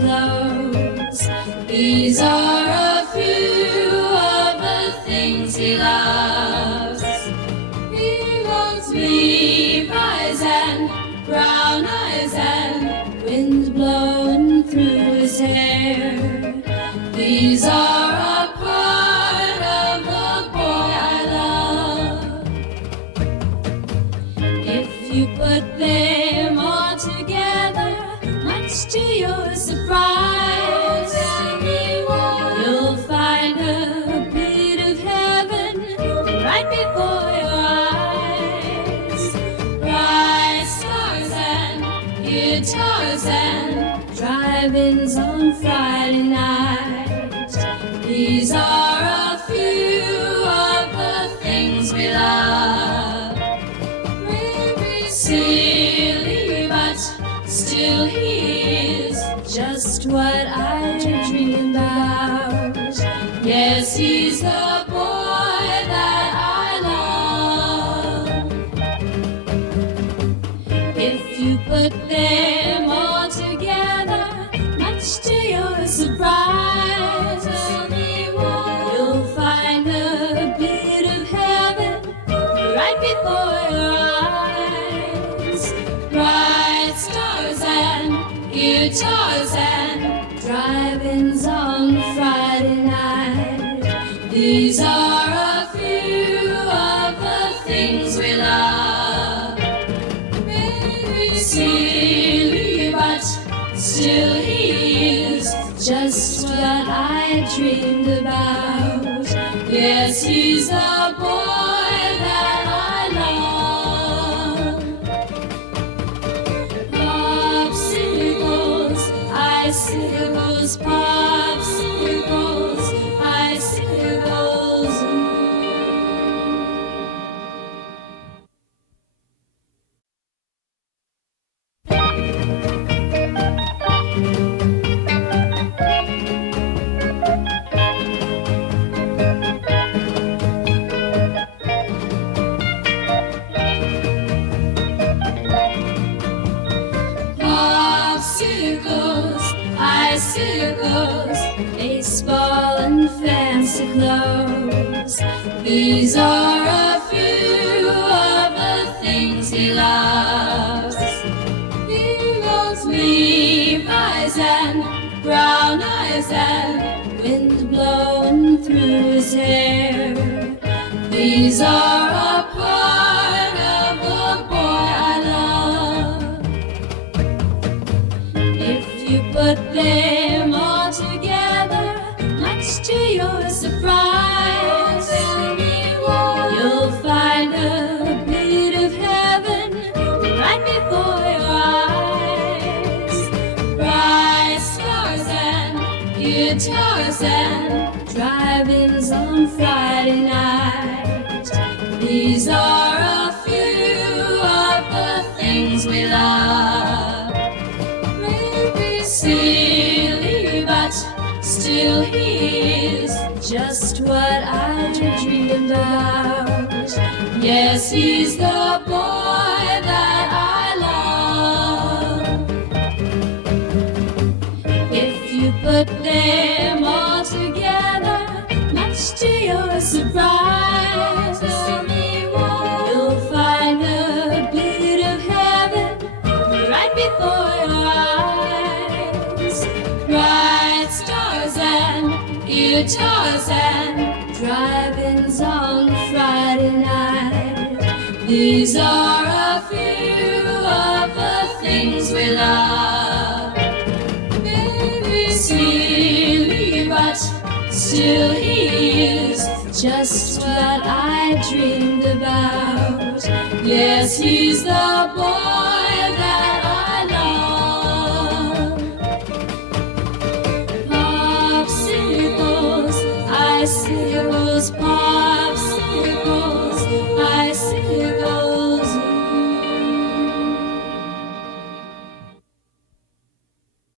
Popicicles. These are a few of the things he loves. He loves Levi's and brown eyes and wind blowing through his hair. These are a part of the boy I love. If you put them all together, much to your surprise, you'll find a bit of heaven right before your eyes. Bright stars and guitars and drive-ins on Friday night. These are a few of the things we love. Maybe silly, but still he is just what I dream about. Yes, he's the boy that I love. If you put them all together, much to your surprise, you'll find a bit of heaven right before your eyes. Bright stars and guitars and drive-ins on Friday night. These are a few of the things we love. Maybe silly, but still he is just what I dreamed about. Yes, he's the boy that I love. Popsicles, icicles, popsicles, icicles. Popsicles, icicles, baseball and fancy clothes. These are a few of the things he loves. He loves Levi's and brown eyes and wind blowing through his hair. These are a part of the boy I love. If you put them all together, much to your surprise, you'll find a bit of heaven right before your eyes. Bright stars and guitars and drive-ins on Friday night. These are a few of the things we love. Maybe silly, but still he is just what I dreamed about. Yes, he's the boy that I love. If you put them all together, much to your surprise, you'll find a bit of heaven right before your eyes. Bright stars and guitars and drive-ins on Friday night. These are a few of the things we love. Maybe silly, but still he is just what I dreamed about. Yes, he's the boy that I love. Popsicles, icicles,